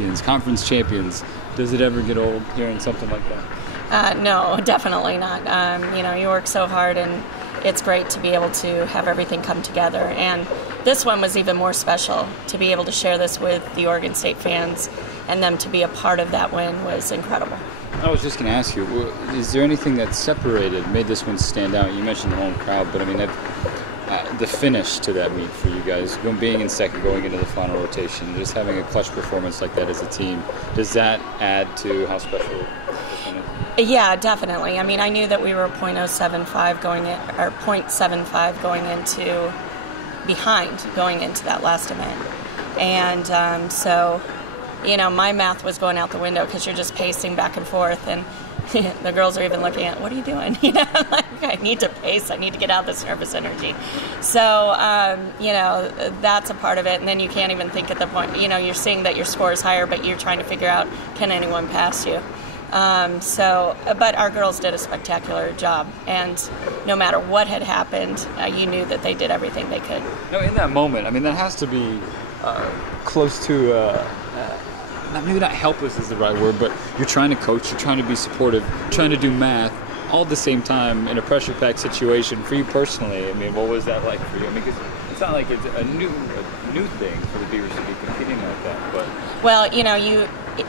champions, conference champions. Does it ever get old hearing something like that? No, definitely not. You work so hard, and it's great to be able to have everything come together. And this one was even more special. To be able to share this with the Oregon State fans and them to be a part of that win was incredible. I was just going to ask you, is there anything that made this one stand out? You mentioned the home crowd, but I mean, the finish to that meet for you guys, being in second, going into the final rotation, just having a clutch performance like that as a team, does that add to how special this one is? Yeah, definitely. I mean, I knew that we were .075 going into that last event. And so, my math was going out the window because you're just pacing back and forth, and the girls are even looking at, what are you doing? Like, I need to pace. I need to get out this nervous energy. So, that's a part of it. And then you can't even think at the point, you're seeing that your score is higher, but you're trying to figure out, can anyone pass you? But our girls did a spectacular job. And no matter what had happened, you knew that they did everything they could. In that moment, I mean, that has to be close to... maybe not helpless is the right word, but you're trying to coach, you're trying to be supportive, trying to do math, all at the same time in a pressure-packed situation. For you personally, I mean, what was that like for you? I mean, because it's not like it's a new thing for the Beavers to be competing like that. But well,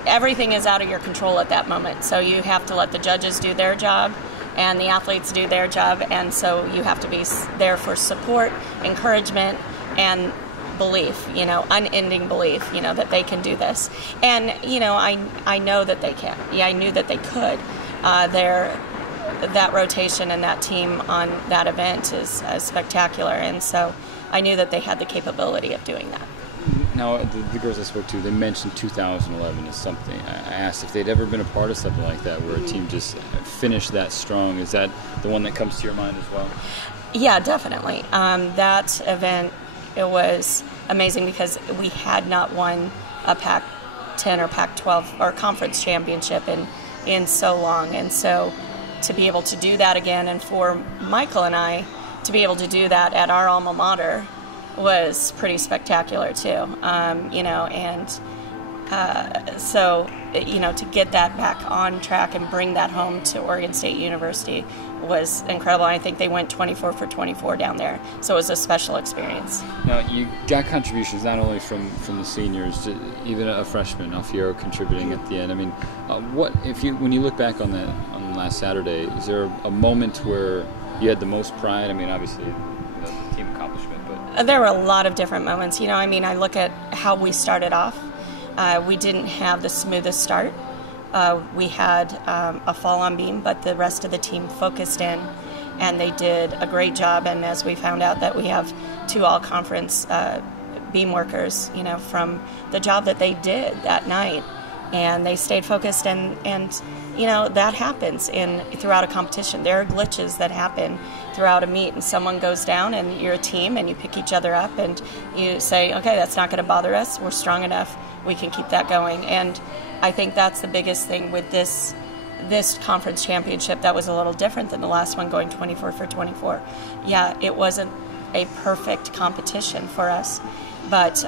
everything is out of your control at that moment, so you have to let the judges do their job and the athletes do their job, and so you have to be there for support, encouragement, and belief, unending belief, that they can do this. And, I know that they can. Yeah, I knew that they could. That rotation and that team on that event is spectacular, and so I knew that they had the capability of doing that. Now, the girls I spoke to, they mentioned 2011 as something. I asked if they'd ever been a part of something like that, where a team just finished that strong. Is that the one that comes to your mind as well? Yeah, definitely. That event, it was amazing because we had not won a Pac-10 or Pac-12 or conference championship in so long. And so to be able to do that again, and for Michael and I to be able to do that at our alma mater was pretty spectacular too. So to get that back on track and bring that home to Oregon State University was incredible. I think they went 24 for 24 down there, so it was a special experience. Now, you got contributions not only from the seniors, even a freshman, Alfiero, contributing at the end. I mean, when you look back on last Saturday, is there a moment where you had the most pride? I mean, obviously, the team accomplishment, but there were a lot of different moments. I look at how we started off. We didn't have the smoothest start. We had a fall on beam, but the rest of the team focused in, and they did a great job. And as we found out that we have 2 all-conference beam workers, from the job that they did that night, and they stayed focused, and that happens throughout a competition. There are glitches that happen throughout a meet, and someone goes down, and you're a team, and you pick each other up, and you say, okay, that's not going to bother us. We're strong enough. We can keep that going. And I think that's the biggest thing with this conference championship that was a little different than the last one, going 24 for 24. Yeah, it wasn't a perfect competition for us, but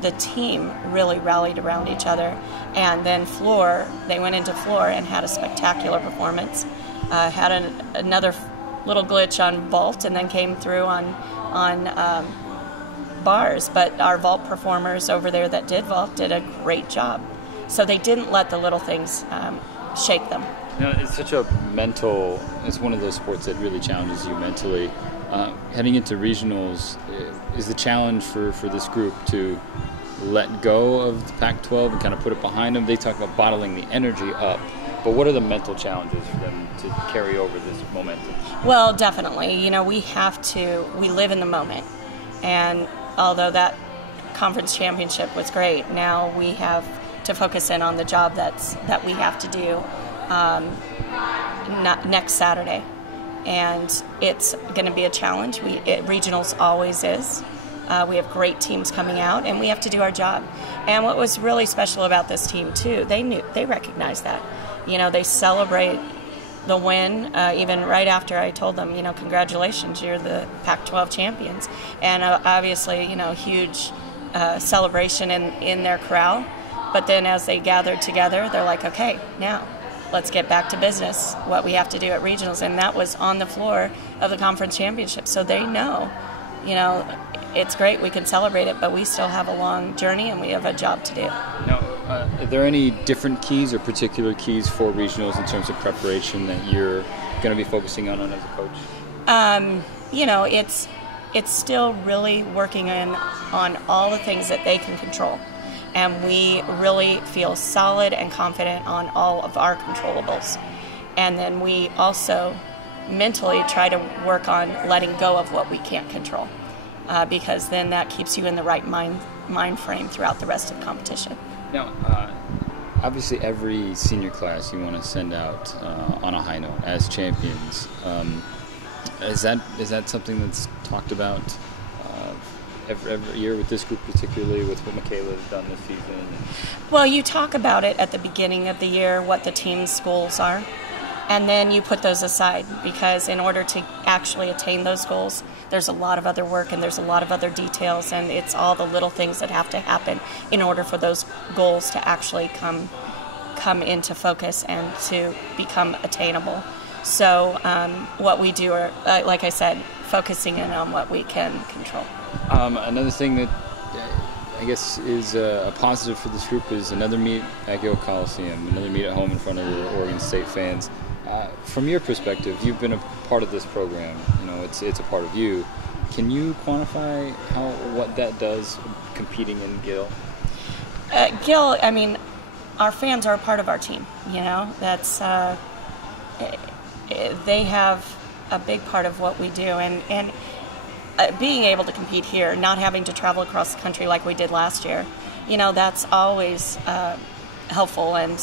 the team really rallied around each other. And then they went into floor and had a spectacular performance. Had another little glitch on vault, and then came through on bars. But our vault performers over there that did vault did a great job. So they didn't let the little things shake them. It's such a it's one of those sports that really challenges you mentally. Heading into regionals, is the challenge for this group to let go of the Pac-12 and kind of put it behind them? They talk about bottling the energy up, but what are the mental challenges for them to carry over this momentum? Well, definitely. We live in the moment. And although that conference championship was great, now we have to focus in on the job that we have to do next Saturday. And it's going to be a challenge. Regionals always is. We have great teams coming out, and we have to do our job. And what was really special about this team, too, they recognized that. They celebrate the win, even right after I told them, congratulations, you're the Pac-12 champions. And obviously, huge celebration in their corral. But then as they gathered together, they're like, okay, now let's get back to business, what we have to do at regionals. And that was on the floor of the conference championship. So they know, it's great, we can celebrate it, but we still have a long journey and we have a job to do. Now, are there any different keys or particular keys for regionals in terms of preparation that you're going to be focusing on as a coach? It's still really working on all the things that they can control. And we really feel solid and confident on all of our controllables. And then we also mentally try to work on letting go of what we can't control, because then that keeps you in the right mind frame throughout the rest of the competition. Now, obviously every senior class you want to send out on a high note as champions. Is that something that's talked about every year with this group, particularly with what Michaela has done this season? Well, you talk about it at the beginning of the year, what the team's goals are, and then you put those aside, because in order to actually attain those goals, there's a lot of other work and there's a lot of other details, and it's all the little things that have to happen in order for those goals to actually come into focus and to become attainable. So what we do are, like I said, focusing in on what we can control. Another thing that I guess is a positive for this group is another meet at Gill Coliseum, another meet at home in front of the Oregon State fans. From your perspective, you've been a part of this program. It's a part of you. Can you quantify what that does competing in Gill? Gill, I mean, our fans are a part of our team. That's they have a big part of what we do, and being able to compete here, not having to travel across the country like we did last year, that's always helpful, and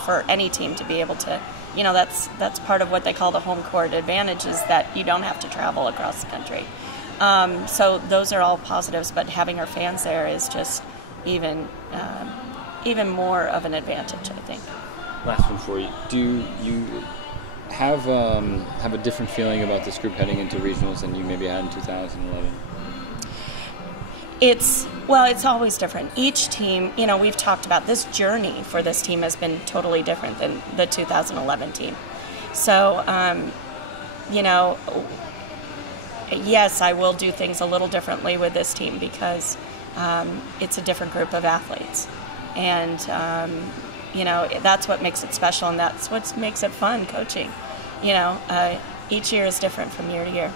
for any team to be able to, that's part of what they call the home court advantage, is that you don't have to travel across the country. So those are all positives, but having our fans there is just even more of an advantage, I think. Last one for you. Do you have a different feeling about this group heading into regionals than you maybe had in 2011? It's always different. Each team, we've talked about this journey for this team has been totally different than the 2011 team. So, yes, I will do things a little differently with this team because it's a different group of athletes. And, that's what makes it special, and that's what makes it fun coaching. Each year is different from year to year.